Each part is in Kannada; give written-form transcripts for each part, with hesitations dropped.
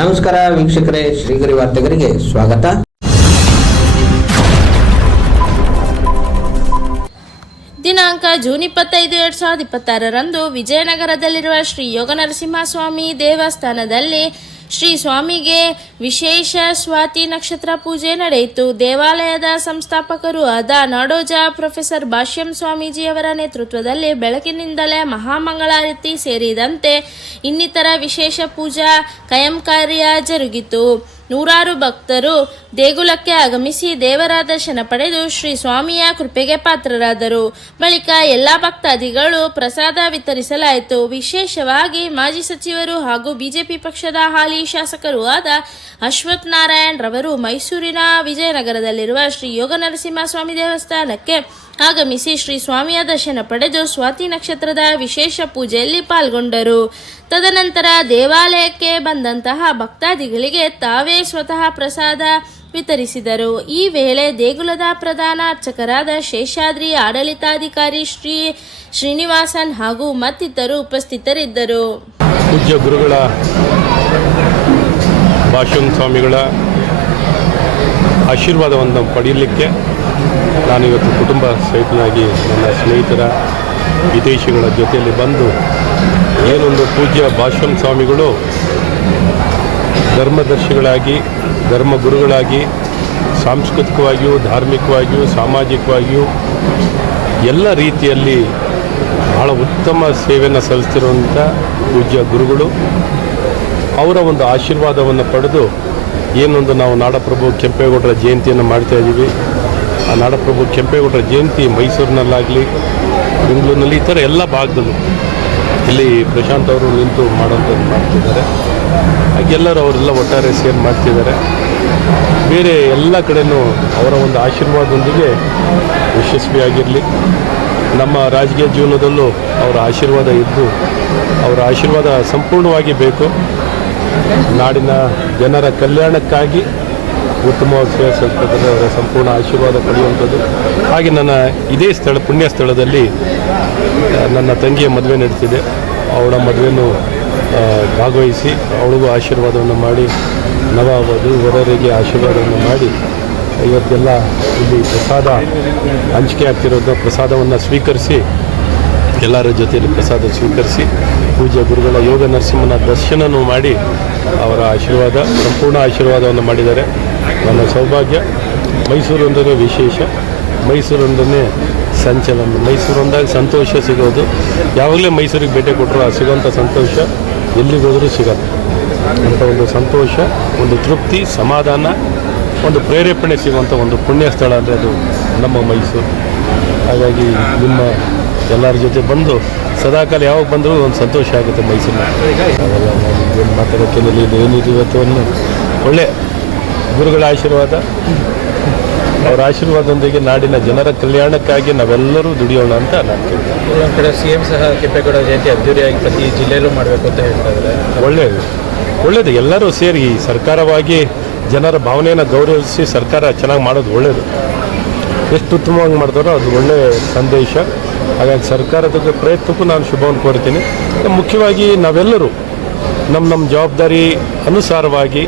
ನಮಸ್ಕಾರ ವೀಕ್ಷಕರೇ, ಶ್ರೀಗರಿ ವಾರ್ತೆಗರಿಗೆ ಸ್ವಾಗತ. ದಿನಾಂಕ ಜೂನ್ 25, 2026ರಂದು ವಿಜಯನಗರದಲ್ಲಿರುವ ಶ್ರೀ ಯೋಗನರಸಿಂಹಸ್ವಾಮಿ ದೇವಸ್ಥಾನದಲ್ಲಿ ಶ್ರೀ ಸ್ವಾಮಿಗೆ ವಿಶೇಷ ಸ್ವಾತಿ ನಕ್ಷತ್ರ ಪೂಜೆ ನಡೆಯಿತು. ದೇವಾಲಯದ ಸಂಸ್ಥಾಪಕರು ಆದ ನಾಡೋಜ ಪ್ರೊಫೆಸರ್ ಭಾಷ್ಯಂ ಸ್ವಾಮೀಜಿಯವರ ನೇತೃತ್ವದಲ್ಲಿ ಬೆಳಗಿನಿಂದಲೇ ಮಹಾಮಂಗಳಾರತಿ ಸೇರಿದಂತೆ ಇನ್ನಿತರ ವಿಶೇಷ ಪೂಜಾ ಕೈಂಕರ್ಯ ಜರುಗಿತು. ನೂರಾರು ಭಕ್ತರು ದೇಗುಲಕ್ಕೆ ಆಗಮಿಸಿ ದೇವರ ದರ್ಶನ ಪಡೆದು ಶ್ರೀ ಸ್ವಾಮಿಯ ಕೃಪೆಗೆ ಪಾತ್ರರಾದರು. ಬಳಿಕ ಎಲ್ಲ ಭಕ್ತಾದಿಗಳು ಪ್ರಸಾದ ವಿತರಿಸಲಾಯಿತು. ವಿಶೇಷವಾಗಿ ಮಾಜಿ ಸಚಿವರು ಹಾಗೂ ಬಿಜೆಪಿ ಪಕ್ಷದ ಹಾಲಿ ಶಾಸಕರು ಆದ ಅಶ್ವಥ್ ನಾರಾಯಣ್ ರವರು ಮೈಸೂರಿನ ವಿಜಯನಗರದಲ್ಲಿರುವ ಶ್ರೀ ಯೋಗನರಸಿಂಹಸ್ವಾಮಿ ದೇವಸ್ಥಾನಕ್ಕೆ ಆಗಮಿಸಿ ಶ್ರೀ ಸ್ವಾಮಿಯ ದರ್ಶನ ಪಡೆದು ಸ್ವಾತಿ ನಕ್ಷತ್ರದ ವಿಶೇಷ ಪೂಜೆಯಲ್ಲಿ ಪಾಲ್ಗೊಂಡರು. ತದನಂತರ ದೇವಾಲಯಕ್ಕೆ ಬಂದಂತಹ ಭಕ್ತಾದಿಗಳಿಗೆ ತಾವೇ ಸ್ವತಃ ಪ್ರಸಾದ ವಿತರಿಸಿದರು. ಈ ವೇಳೆ ದೇಗುಲದ ಪ್ರಧಾನ ಅರ್ಚಕರಾದ ಶೇಷಾದ್ರಿ ಆಡಳಿತಾಧಿಕಾರಿ ಶ್ರೀ ಶ್ರೀನಿವಾಸನ್ ಹಾಗೂ ಮತ್ತಿತರರು ಉಪಸ್ಥಿತರಿದ್ದರು. ಪೂಜ್ಯ ಗುರುಗಳ ಭಾಷ್ಯಂ ಸ್ವಾಮಿಗಳ ಆಶೀರ್ವಾದವನ್ನು ಪಡೆಯಲಿಕ್ಕೆ ನಾನು ಇವತ್ತು ಕುಟುಂಬ ಸಹಿತನಾಗಿ ನನ್ನ ಸ್ನೇಹಿತರ ವಿದೇಶಿಗಳ ಜೊತೆಯಲ್ಲಿ ಬಂದು ಏನೊಂದು ಪೂಜ್ಯ ಭಾಷ್ಯಂ ಸ್ವಾಮಿಗಳು ಧರ್ಮದರ್ಶಿಗಳಾಗಿ ಧರ್ಮಗುರುಗಳಾಗಿ ಸಾಂಸ್ಕೃತಿಕವಾಗಿಯೂ ಧಾರ್ಮಿಕವಾಗಿಯೂ ಸಾಮಾಜಿಕವಾಗಿಯೂ ಎಲ್ಲ ರೀತಿಯಲ್ಲಿ ಬಹಳ ಉತ್ತಮ ಸೇವೆಯನ್ನು ಸಲ್ಲಿಸ್ತಿರುವಂಥ ಪೂಜ್ಯ ಗುರುಗಳು ಅವರ ಒಂದು ಆಶೀರ್ವಾದವನ್ನು ಪಡೆದು ಏನೊಂದು ನಾವು ನಾಡಪ್ರಭು ಕೆಂಪೇಗೌಡರ ಜಯಂತಿಯನ್ನು ಮಾಡ್ತಾ ಇದ್ದೀವಿ. ಆ ನಾಡಪ್ರಭು ಕೆಂಪೇಗೌಡರ ಜಯಂತಿ ಮೈಸೂರಿನಲ್ಲಾಗಲಿ ಬೆಂಗಳೂರಿನಲ್ಲಿ ಈ ಥರ ಎಲ್ಲ ಭಾಗದಲ್ಲೂ ಇಲ್ಲಿ ಪ್ರಶಾಂತ್ ಅವರು ನಿಂತು ಮಾಡೋಂಥದ್ದು ಮಾಡ್ತಿದ್ದಾರೆ. ಹಾಗೆ ಎಲ್ಲರೂ ಅವರೆಲ್ಲ ಒಟ್ಟಾರೆ ಸೇರಿ ಮಾಡ್ತಿದ್ದಾರೆ. ಬೇರೆ ಎಲ್ಲ ಕಡೆಯೂ ಅವರ ಒಂದು ಆಶೀರ್ವಾದದೊಂದಿಗೆ ಯಶಸ್ವಿಯಾಗಿರಲಿ. ನಮ್ಮ ರಾಜಕೀಯ ಜೀವನದಲ್ಲೂ ಅವರ ಆಶೀರ್ವಾದ ಇದ್ದು ಅವರ ಆಶೀರ್ವಾದ ಸಂಪೂರ್ಣವಾಗಿ ಬೇಕು. ನಾಡಿನ ಜನರ ಕಲ್ಯಾಣಕ್ಕಾಗಿ ಉತ್ತಮವಾಗಿ ಸೇವೆ ಸಲ್ಲಿಸಬೇಕಾದ್ರೆ ಅವರ ಸಂಪೂರ್ಣ ಆಶೀರ್ವಾದ ಪಡೆಯುವಂಥದ್ದು. ಹಾಗೆ ನನ್ನ ಇದೇ ಪುಣ್ಯ ಸ್ಥಳದಲ್ಲಿ ನನ್ನ ತಂಗಿಯ ಮದುವೆ ನಡೀತಿದೆ. ಅವಳ ಮದುವೆನೂ ಭಾಗವಹಿಸಿ ಅವಳಿಗೂ ಆಶೀರ್ವಾದವನ್ನು ಮಾಡಿ ವರರಿಗೆ ಆಶೀರ್ವಾದವನ್ನು ಮಾಡಿ ಇವತ್ತೆಲ್ಲ ಇಲ್ಲಿ ಪ್ರಸಾದ ಹಂಚಿಕೆ ಆಗ್ತಿರೋದು. ಪ್ರಸಾದವನ್ನು ಸ್ವೀಕರಿಸಿ ಎಲ್ಲರ ಜೊತೆಯಲ್ಲಿ ಪ್ರಸಾದ ಸ್ವೀಕರಿಸಿ ಪೂಜ್ಯ ಗುರುಗಳ ಯೋಗ ನರಸಿಂಹನ ದರ್ಶನವೂ ಮಾಡಿ ಅವರ ಆಶೀರ್ವಾದ ಸಂಪೂರ್ಣ ಆಶೀರ್ವಾದವನ್ನು ಮಾಡಿದ್ದಾರೆ. ನನ್ನ ಸೌಭಾಗ್ಯ. ಮೈಸೂರೊಂದನೇ ವಿಶೇಷ, ಮೈಸೂರೊಂದನೇ ಸಂಚಲನ. ಮೈಸೂರೊಂದಾಗ ಸಂತೋಷ ಸಿಗೋದು. ಯಾವಾಗಲೇ ಮೈಸೂರಿಗೆ ಭೇಟಿ ಕೊಟ್ಟರು ಆ ಸಿಗೋಂಥ ಸಂತೋಷ ಎಲ್ಲಿಗೋದ್ರೂ ಸಿಗಲ್ಲ. ಅಂಥ ಒಂದು ಸಂತೋಷ, ಒಂದು ತೃಪ್ತಿ, ಸಮಾಧಾನ, ಒಂದು ಪ್ರೇರೇಪಣೆ ಸಿಗುವಂಥ ಒಂದು ಪುಣ್ಯ ಸ್ಥಳ ಅಂದರೆ ಅದು ನಮ್ಮ ಮೈಸೂರು. ಹಾಗಾಗಿ ನಿಮ್ಮ ಎಲ್ಲರ ಜೊತೆ ಬಂದು ಸದಾಕಾಲ ಯಾವಾಗ ಬಂದರೂ ಒಂದು ಸಂತೋಷ ಆಗುತ್ತೆ ಮೈಸೂರಿನ. ಅವೆಲ್ಲ ನಾನು ಏನು ಮಾತಾಡೋಕ್ಕೆಲ್ಲ ಇದು ಏನಿದೆ ಇವತ್ತು ಒಳ್ಳೆ ಗುರುಗಳ ಆಶೀರ್ವಾದ, ಅವರ ಆಶೀರ್ವಾದದೊಂದಿಗೆ ನಾಡಿನ ಜನರ ಕಲ್ಯಾಣಕ್ಕಾಗಿ ನಾವೆಲ್ಲರೂ ದುಡಿಯೋಣ ಅಂತ ನಾನು ಕೇಳ್ತೀನಿ. ಒಂದು ಕಡೆ CM ಸಹ ಕೆಂಪೇಗೌಡ ಜಯಂತಿ ಅದ್ದೂರಿಯಾಗಿ ಪ್ರತಿ ಜಿಲ್ಲೆಯಲ್ಲೂ ಮಾಡಬೇಕು ಅಂತ ಹೇಳ್ತಾ ಇದ್ದಾರೆ. ಒಳ್ಳೆಯದು. ಎಲ್ಲರೂ ಸೇರಿ ಸರ್ಕಾರವಾಗಿ ಜನರ ಭಾವನೆಯನ್ನು ಗೌರವಿಸಿ ಸರ್ಕಾರ ಚೆನ್ನಾಗಿ ಮಾಡೋದು ಒಳ್ಳೆಯದು. ಎಷ್ಟು ಉತ್ತಮವಾಗಿ ಮಾಡ್ತಾರೋ ಅದು ಒಳ್ಳೆಯ ಸಂದೇಶ. ಹಾಗಾಗಿ ಸರ್ಕಾರದ ಪ್ರಯತ್ನಕ್ಕೂ ನಾನು ಶುಭವನ್ನು ಕೋರ್ತೀನಿ. ಮುಖ್ಯವಾಗಿ ನಾವೆಲ್ಲರೂ ನಮ್ಮ ಜವಾಬ್ದಾರಿ ಅನುಸಾರವಾಗಿ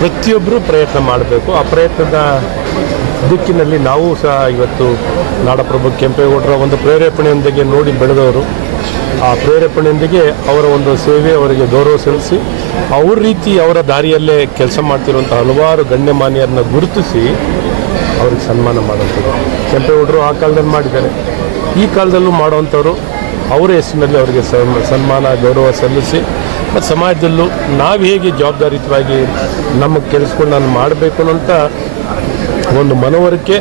ಪ್ರತಿಯೊಬ್ಬರೂ ಪ್ರಯತ್ನ ಮಾಡಬೇಕು. ಆ ಪ್ರಯತ್ನದ ದಿಕ್ಕಿನಲ್ಲಿ ನಾವು ಸಹ ಇವತ್ತು ನಾಡಪ್ರಭು ಕೆಂಪೇಗೌಡರ ಒಂದು ಪ್ರೇರೇಪಣೆಯೊಂದಿಗೆ ನೋಡಿ ಬೆಳೆದವರು. ಆ ಪ್ರೇರೇಪಣೆಯೊಂದಿಗೆ ಅವರ ಒಂದು ಸೇವೆ, ಅವರಿಗೆ ಗೌರವ ಸಲ್ಲಿಸಿ ಅವ್ರ ರೀತಿ ಅವರ ದಾರಿಯಲ್ಲೇ ಕೆಲಸ ಮಾಡ್ತಿರುವಂಥ ಹಲವಾರು ಗಣ್ಯಮಾನ್ಯರನ್ನ ಗುರುತಿಸಿ ಅವ್ರಿಗೆ ಸನ್ಮಾನ ಮಾಡೋಂಥದ್ದು ಕೆಂಪೇಗೌಡರು ಆ ಕಾಲದಲ್ಲಿ ಮಾಡಿದ್ದಾರೆ. ಈ ಕಾಲದಲ್ಲೂ ಮಾಡೋವಂಥವ್ರು ಅವರ ಹೆಸರಿನಲ್ಲಿ ಅವರಿಗೆ ಸನ್ಮಾನ ಗೌರವ ಸಲ್ಲಿಸಿ ಮತ್ತು ಸಮಾಜದಲ್ಲೂ ನಾವು ಹೇಗೆ ಜವಾಬ್ದಾರಿಯುತವಾಗಿ ನಮ್ಮ ಕೆಲಸಗಳನ್ನ ಮಾಡಬೇಕು ಅಂತ ಒಂದು ಮನವರಿಕೆ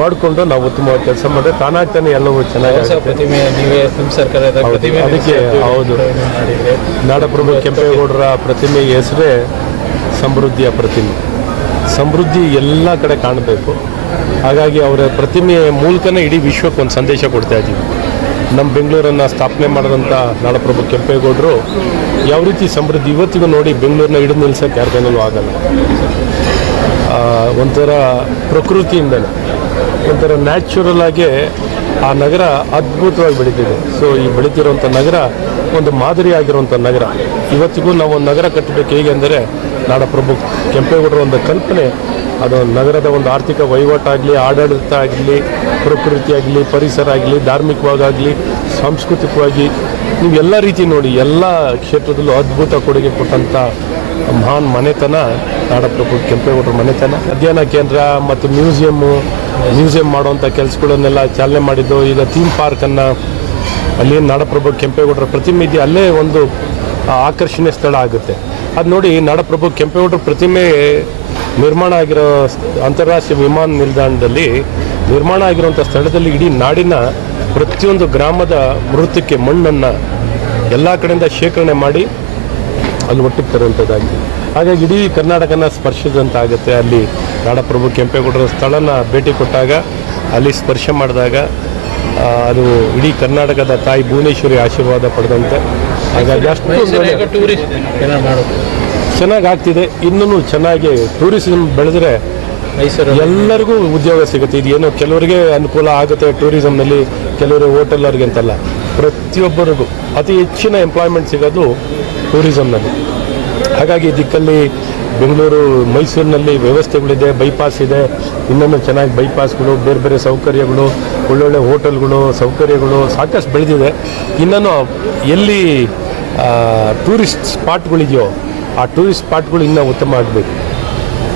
ಮಾಡಿಕೊಂಡು ನಾವು ಉತ್ತಮವಾಗಿ ಕೆಲಸ ಮಾಡಿದ್ರೆ ತಾನಾಗ್ತಾನೆ ಎಲ್ಲವೂ ಚೆನ್ನಾಗಿ ಪ್ರತಿಮೆ ನೀವೇ ನಿಮ್ಮ ಸರ್ಕಾರದ ಪ್ರತಿಮೆ. ಅದಕ್ಕೆ ಹೌದು, ನಾಡಪ್ರಭು ಕೆಂಪೇಗೌಡರ ಪ್ರತಿಮೆ ಹೆಸರೇ ಸಮೃದ್ಧಿಯ ಪ್ರತಿಮೆ. ಸಮೃದ್ಧಿ ಎಲ್ಲ ಕಡೆ ಕಾಣಬೇಕು. ಹಾಗಾಗಿ ಅವರ ಪ್ರತಿಮೆಯ ಮೂಲಕನೇ ಇಡೀ ವಿಶ್ವಕ್ಕೆ ಒಂದು ಸಂದೇಶ ಕೊಡ್ತಾ ಇದ್ದೀವಿ. ನಮ್ಮ ಬೆಂಗಳೂರನ್ನು ಸ್ಥಾಪನೆ ಮಾಡಿದಂಥ ನಾಡಪ್ರಭು ಕೆಂಪೇಗೌಡರು ಯಾವ ರೀತಿ ಸಮೃದ್ಧಿ ಇವತ್ತಿಗೂ ನೋಡಿ ಬೆಂಗಳೂರನ್ನ ಹಿಡಿದು ನಿಲ್ಸೋಕ್ಕೆ ಯಾರ ಕೈನಲ್ಲೂ ಆಗಲ್ಲ. ಒಂಥರ ಪ್ರಕೃತಿಯಿಂದಲೇ ಒಂಥರ ನ್ಯಾಚುರಲ್ ಆಗಿ ಆ ನಗರ ಅದ್ಭುತವಾಗಿ ಬೆಳೀತಿದೆ. ಸೊ ಈ ಬೆಳೀತಿರುವಂಥ ನಗರ ಒಂದು ಮಾದರಿಯಾಗಿರುವಂಥ ನಗರ. ಇವತ್ತಿಗೂ ನಾವು ಒಂದು ನಗರ ಕಟ್ಟಬೇಕು ಹೇಗೆ ಅಂದರೆ ನಾಡಪ್ರಭು ಕೆಂಪೇಗೌಡರ ಒಂದು ಕಲ್ಪನೆ, ಅದು ನಗರದ ಒಂದು ಆರ್ಥಿಕ ವಹಿವಾಟಾಗಲಿ, ಆಡಳಿತ ಆಗಲಿ, ಪ್ರಕೃತಿ ಆಗಲಿ, ಪರಿಸರ ಆಗಲಿ, ಧಾರ್ಮಿಕವಾಗಲಿ, ಸಾಂಸ್ಕೃತಿಕವಾಗಿ ನೀವು ಎಲ್ಲ ರೀತಿ ನೋಡಿ ಎಲ್ಲ ಕ್ಷೇತ್ರದಲ್ಲೂ ಅದ್ಭುತ ಕೊಡುಗೆ ಕೊಟ್ಟಂಥ ಮಹಾನ್ ಮನೆತನ ನಾಡಪ್ರಭು ಕೆಂಪೇಗೌಡರ ಮನೆತನ. ಅಧ್ಯಯನ ಕೇಂದ್ರ ಮತ್ತು ಮ್ಯೂಸಿಯಂ ಮಾಡುವಂಥ ಕೆಲಸಗಳನ್ನೆಲ್ಲ ಚಾಲನೆ ಮಾಡಿದ್ದು. ಈಗ ಥೀಮ್ ಪಾರ್ಕನ್ನು ಅಲ್ಲಿ ನಾಡಪ್ರಭು ಕೆಂಪೇಗೌಡರ ಪ್ರತಿಮೆ ಇದೆ, ಅಲ್ಲೇ ಒಂದು ಆಕರ್ಷಣೀಯ ಸ್ಥಳ ಆಗುತ್ತೆ. ಅದು ನೋಡಿ, ನಾಡಪ್ರಭು ಕೆಂಪೇಗೌಡರ ಪ್ರತಿಮೆ ನಿರ್ಮಾಣ ಆಗಿರೋ ಅಂತಾರಾಷ್ಟ್ರೀಯ ವಿಮಾನ ನಿಲ್ದಾಣದಲ್ಲಿ ನಿರ್ಮಾಣ ಆಗಿರುವಂಥ ಸ್ಥಳದಲ್ಲಿ ಇಡೀ ನಾಡಿನ ಪ್ರತಿಯೊಂದು ಗ್ರಾಮದ ಮೃತಕ್ಕೆ ಮಣ್ಣನ್ನು ಎಲ್ಲ ಕಡೆಯಿಂದ ಶೇಖರಣೆ ಮಾಡಿ ಅಲ್ಲಿ ಒಟ್ಟಿಗೆ ತರುವಂಥದ್ದಾಗಿದೆ. ಹಾಗಾಗಿ ಇಡೀ ಕರ್ನಾಟಕನ ಸ್ಪರ್ಶಿಸಿದಂತಾಗುತ್ತೆ. ಅಲ್ಲಿ ನಾಡಪ್ರಭು ಕೆಂಪೇಗೌಡರ ಸ್ಥಳನ ಭೇಟಿ ಕೊಟ್ಟಾಗ, ಅಲ್ಲಿ ಸ್ಪರ್ಶ ಮಾಡಿದಾಗ ಅದು ಇಡೀ ಕರ್ನಾಟಕದ ತಾಯಿ ಭುವನೇಶ್ವರಿ ಆಶೀರ್ವಾದ ಪಡೆದಂತೆ. ಹಾಗಾಗಿ ಅಷ್ಟು ಟೂರಿಸ್ಟ್ ಏನಾರು ಮಾಡೋದು ಚೆನ್ನಾಗಿ ಆಗ್ತಿದೆ. ಇನ್ನೂ ಚೆನ್ನಾಗಿ ಟೂರಿಸಂ ಬೆಳೆದ್ರೆ ಮೈಸೂರು ಎಲ್ಲರಿಗೂ ಉದ್ಯೋಗ ಸಿಗುತ್ತೆ. ಇದು ಏನೋ ಕೆಲವರಿಗೆ ಅನುಕೂಲ ಆಗುತ್ತೆ ಟೂರಿಸಂನಲ್ಲಿ, ಕೆಲವರು ಹೋಟೆಲ್ಲರಿಗೆ ಅಂತಲ್ಲ, ಪ್ರತಿಯೊಬ್ಬರಿಗೂ ಅತಿ ಹೆಚ್ಚಿನ ಎಂಪ್ಲಾಯ್ಮೆಂಟ್ ಸಿಗೋದು ಟೂರಿಸಂನಲ್ಲಿ. ಹಾಗಾಗಿ ದಿಕ್ಕಲ್ಲಿ ಬೆಂಗಳೂರು, ಮೈಸೂರಿನಲ್ಲಿ ವ್ಯವಸ್ಥೆಗಳಿದೆ, ಬೈಪಾಸ್ ಇದೆ, ಇನ್ನೊಂದು ಚೆನ್ನಾಗಿ ಬೈಪಾಸ್ಗಳು, ಬೇರೆ ಬೇರೆ ಸೌಕರ್ಯಗಳು, ಒಳ್ಳೊಳ್ಳೆ ಹೋಟೆಲ್ಗಳು, ಸೌಕರ್ಯಗಳು ಸಾಕಷ್ಟು ಬೆಳೆದಿದೆ. ಇನ್ನೂ ಎಲ್ಲಿ ಟೂರಿಸ್ಟ್ ಸ್ಪಾಟ್ಗಳಿದೆಯೋ ಆ ಟೂರಿಸ್ಟ್ ಸ್ಪಾಟ್ಗಳು ಇನ್ನೂ ಉತ್ತಮ ಆಗಬೇಕು.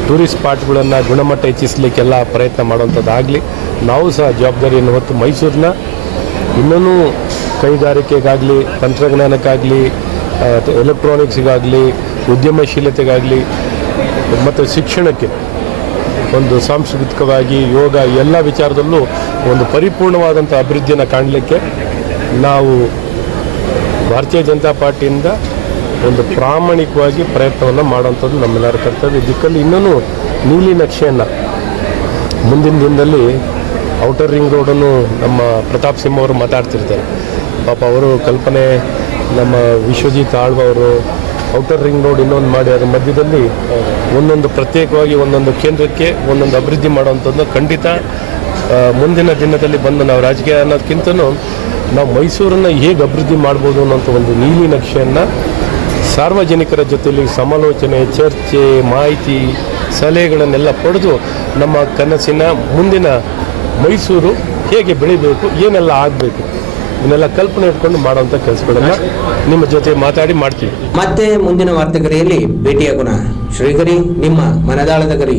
ಟೂರಿಸ್ಟ್ ಸ್ಪಾಟ್ಗಳನ್ನು ಗುಣಮಟ್ಟ ಹೆಚ್ಚಿಸಲಿಕ್ಕೆಲ್ಲ ಪ್ರಯತ್ನ ಮಾಡುವಂಥದ್ದಾಗಲಿ. ನಾವು ಸಹ ಜವಾಬ್ದಾರಿಯನ್ನು ಹೊತ್ತು ಮೈಸೂರನ್ನ ಇನ್ನೂ ಕೈಗಾರಿಕೆಗಾಗಲಿ, ತಂತ್ರಜ್ಞಾನಕ್ಕಾಗಲಿ, ಎಲೆಕ್ಟ್ರಾನಿಕ್ಸಿಗಾಗಲಿ, ಉದ್ಯಮಶೀಲತೆಗಾಗಲಿ ಮತ್ತು ಶಿಕ್ಷಣಕ್ಕೆ, ಒಂದು ಸಾಂಸ್ಕೃತಿಕವಾಗಿ, ಯೋಗ, ಎಲ್ಲ ವಿಚಾರದಲ್ಲೂ ಒಂದು ಪರಿಪೂರ್ಣವಾದಂಥ ಅಭಿವೃದ್ಧಿಯನ್ನು ಕಾಣಲಿಕ್ಕೆ ನಾವು ಭಾರತೀಯ ಜನತಾ ಪಾರ್ಟಿಯಿಂದ ಒಂದು ಪ್ರಾಮಾಣಿಕವಾಗಿ ಪ್ರಯತ್ನವನ್ನು ಮಾಡುವಂಥದ್ದು ನಮ್ಮೆಲ್ಲರ ಕರ್ತವ್ಯ. ದಿಕ್ಕಲ್ಲಿ ಇನ್ನೂ ನೀಲಿ ನಕ್ಷೆಯನ್ನು ಮುಂದಿನ ದಿನದಲ್ಲಿ ಔಟರ್ ರಿಂಗ್ ರೋಡನ್ನು ನಮ್ಮ ಪ್ರತಾಪ್ ಸಿಂಹ ಅವರು ಮಾತಾಡ್ತಿರ್ತಾರೆ. ಪಾಪ ಅವರು ಕಲ್ಪನೆ, ನಮ್ಮ ವಿಶ್ವಜಿತ್ ಆಳ್ವ ಅವರು ಔಟರ್ ರಿಂಗ್ ರೋಡ್ ಇನ್ನೊಂದು ಮಾಡಿ ಅದರ ಮಧ್ಯದಲ್ಲಿ ಒಂದೊಂದು ಪ್ರತ್ಯೇಕವಾಗಿ ಒಂದೊಂದು ಕೇಂದ್ರಕ್ಕೆ ಒಂದೊಂದು ಅಭಿವೃದ್ಧಿ ಮಾಡುವಂಥದ್ದು ಖಂಡಿತ ಮುಂದಿನ ದಿನದಲ್ಲಿ ಬಂದು ನಾವು ರಾಜಕೀಯ ಅನ್ನೋದಕ್ಕಿಂತನೂ ನಾವು ಮೈಸೂರನ್ನು ಹೇಗೆ ಅಭಿವೃದ್ಧಿ ಮಾಡ್ಬೋದು ಅನ್ನೋಂಥ ಒಂದು ನೀಲಿ ನಕ್ಷೆಯನ್ನು ಸಾರ್ವಜನಿಕರ ಜೊತೆಯಲ್ಲಿ ಸಮಾಲೋಚನೆ, ಚರ್ಚೆ, ಮಾಹಿತಿ, ಸಲಹೆಗಳನ್ನೆಲ್ಲ ಪಡೆದು ನಮ್ಮ ಕನಸಿನ ಮುಂದಿನ ಮೈಸೂರು ಹೇಗೆ ಬೆಳಿಬೇಕು, ಏನೆಲ್ಲ ಆಗಬೇಕು, ಇವನ್ನೆಲ್ಲ ಕಲ್ಪನೆ ಇಟ್ಕೊಂಡು ಮಾಡುವಂಥ ಕೆಲಸಗಳನ್ನು ನಿಮ್ಮ ಜೊತೆ ಮಾತಾಡಿ ಮಾಡ್ತೀವಿ. ಮತ್ತೆ ಮುಂದಿನ ವಾರ್ತೆಗರಿಯಲ್ಲಿ ಭೇಟಿಯಾಗೋಣ. ಶ್ರೀಗರಿ, ನಿಮ್ಮ ಮನದಾಳದ ಗರಿ.